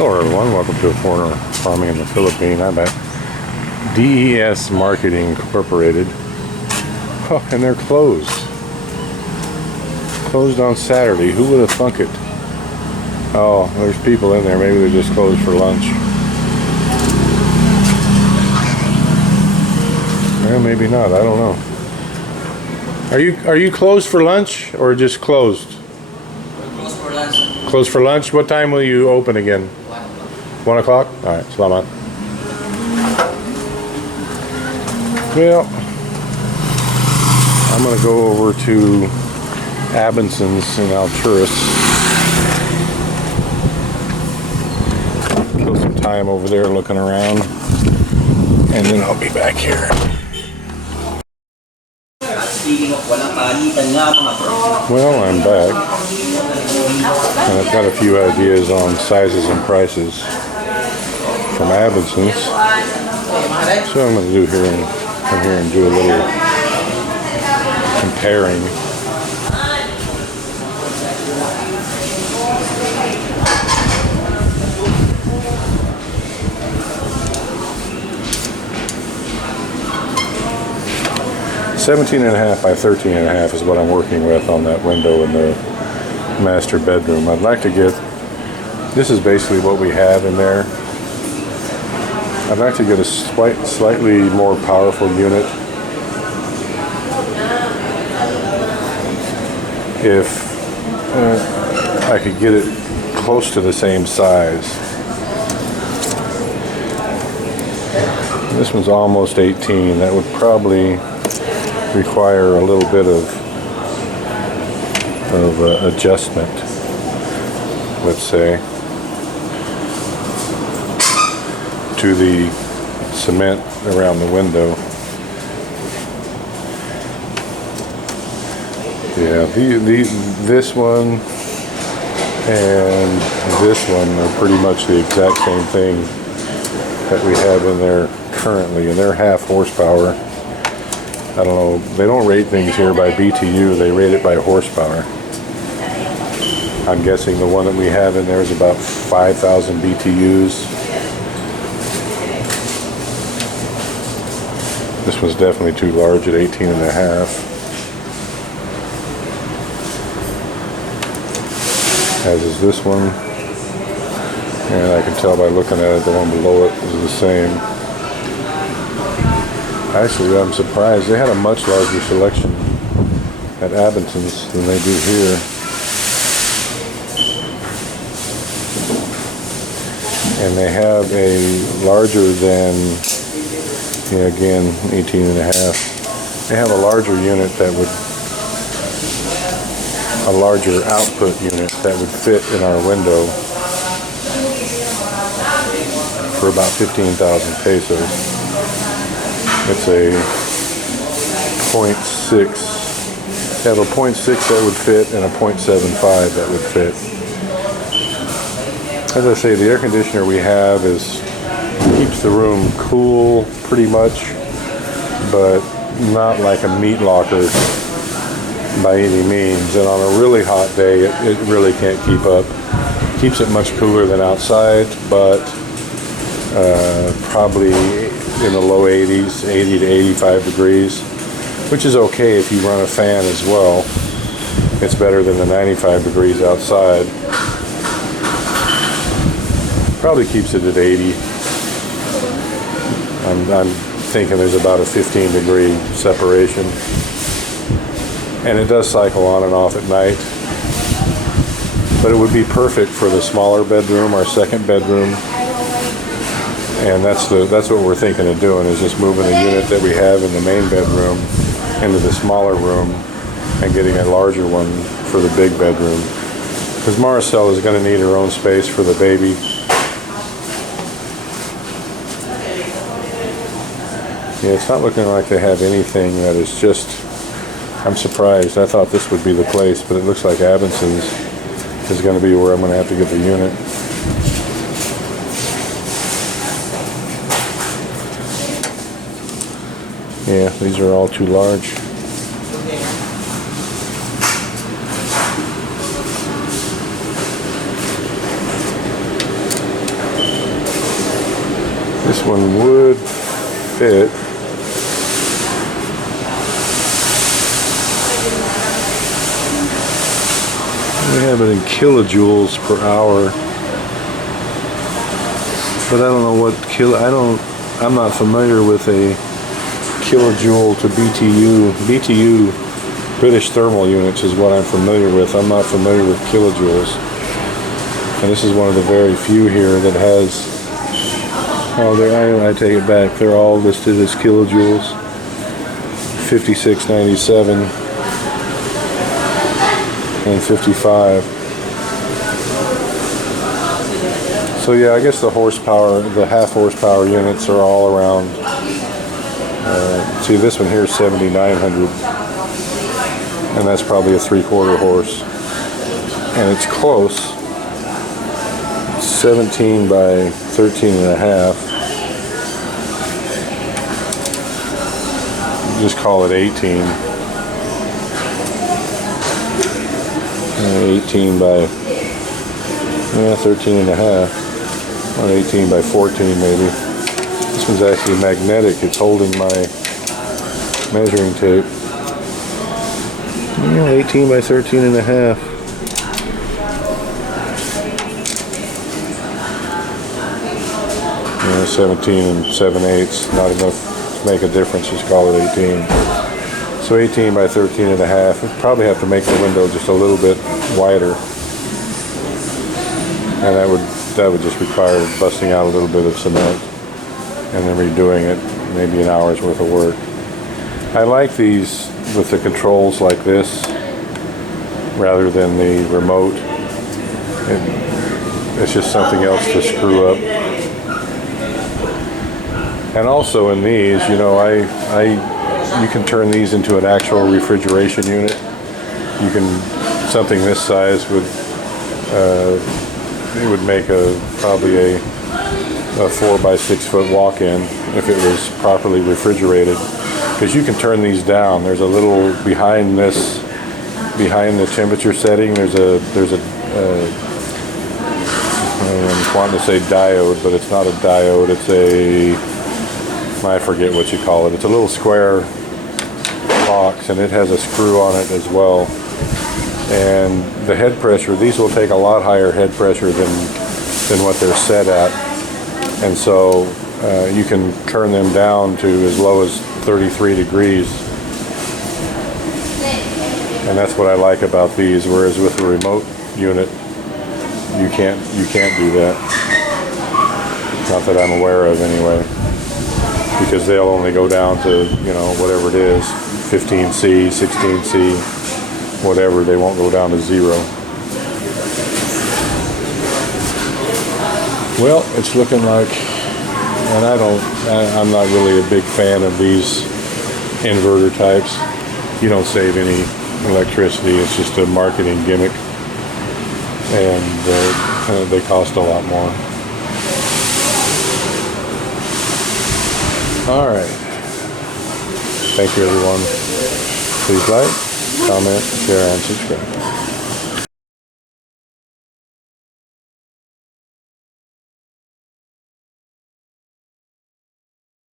Hello everyone, welcome to a foreigner farming in the Philippines. I'm at DES Marketing Incorporated. Oh, and they're closed. Closed on Saturday. Who would have thunk it? Oh, there's people in there. Maybe they're just closed for lunch. Well, maybe not. I don't know. Are you closed for lunch or just closed? Closed for lunch. Closed for lunch? What time will you open again? 1 o'clock? Alright, salamat. Well, I'm going to go over to Abinson's in Alturas. Kill some time over there looking around. And then I'll be back here. Well, I'm back. And I've got a few ideas on sizes and prices from Abinson's. So I'm going to do here and come here and do a little comparing. $17.5 by $13.5 is what I'm working with on that window in the master bedroom. I'd like to get, this is basically what we have in there. I'd like to get a slightly more powerful unit. If I could get it close to the same size. This one's almost 18. That would probably require a little bit of adjustment, let's say, to the cement around the window. Yeah, this one and this one are pretty much the exact same thing that we have in there currently, and they're half horsepower. I don't know, they don't rate things here by BTU, they rate it by horsepower. I'm guessing the one that we have in there is about 5,000 BTUs. This one's definitely too large at 18.5. As is this one. And I can tell by looking at it, the one below it is the same. Actually, I'm surprised. They had a much larger selection at Abinson's than they do here. And they have a larger than, yeah, again, 18.5. They have a larger unit that would, a larger output unit that would fit in our window for about 15,000 pesos. It's a 0.6. They have a 0.6 that would fit and a 0.75 that would fit. As I say, the air conditioner we have keeps the room cool pretty much, but not like a meat locker by any means. And on a really hot day, it really can't keep up. Keeps it much cooler than outside, but probably in the low 80s, 80 to 85 degrees, which is okay if you run a fan as well. It's better than the 95 degrees outside. Probably keeps it at 80. I'm thinking there's about a 15 degree separation. And it does cycle on and off at night. But it would be perfect for the smaller bedroom, our second bedroom. And that's what we're thinking of doing, is just moving the unit that we have in the main bedroom into the smaller room and getting a larger one for the big bedroom. Because Maricel is going to need her own space for the baby. Yeah, it's not looking like they have anything that is just, I'm surprised. I thought this would be the place, but it looks like Abinson's is going to be where I'm going to have to get the unit. Yeah, these are all too large. This one would fit. We have it in kilojoules per hour, but I don't know what I'm not familiar with a kilojoule to BTU. BTU, British thermal units, is what I'm familiar with. I'm not familiar with kilojoules. And this is one of the very few here that has, I take it back, they're all listed as kilojoules. 5697 and 55. So yeah, I guess the horsepower, the half horsepower units are all around. See, this one here is 7,900, and that's probably a 3/4 horse, and it's close. 17 by 13 and a half. Just call it 18. 18 by 13 and a half. Or 18 by 14 maybe. This one's actually magnetic. It's holding my measuring tape. 18 by 13 and a half. 17 and 7/8, not enough to make a difference, just call it 18. So 18 by 13 and a half. We'd probably have to make the window just a little bit wider. And that would just require busting out a little bit of cement and then redoing it, maybe an hour's worth of work. I like these with the controls like this rather than the remote. It's just something else to screw up. And also in these, you can turn these into an actual refrigeration unit. You can, something this size would, it would make probably a 4 by 6 foot walk-in if it was properly refrigerated. Because you can turn these down. There's a little behind the temperature setting. There's a I'm wanting to say diode, but it's not a diode. It's I forget what you call it. It's a little square box, and it has a screw on it as well. And the head pressure, these will take a lot higher head pressure than what they're set at. And so you can turn them down to as low as 33 degrees. And that's what I like about these, whereas with the remote unit, you can't do that. Not that I'm aware of anyway. Because they'll only go down to, whatever it is, 15C, 16C, whatever. They won't go down to 0. Well, it's looking like, and I'm not really a big fan of these inverter types. You don't save any electricity. It's just a marketing gimmick, and they cost a lot more. All right. Thank you, everyone. Please like, comment, share, and subscribe.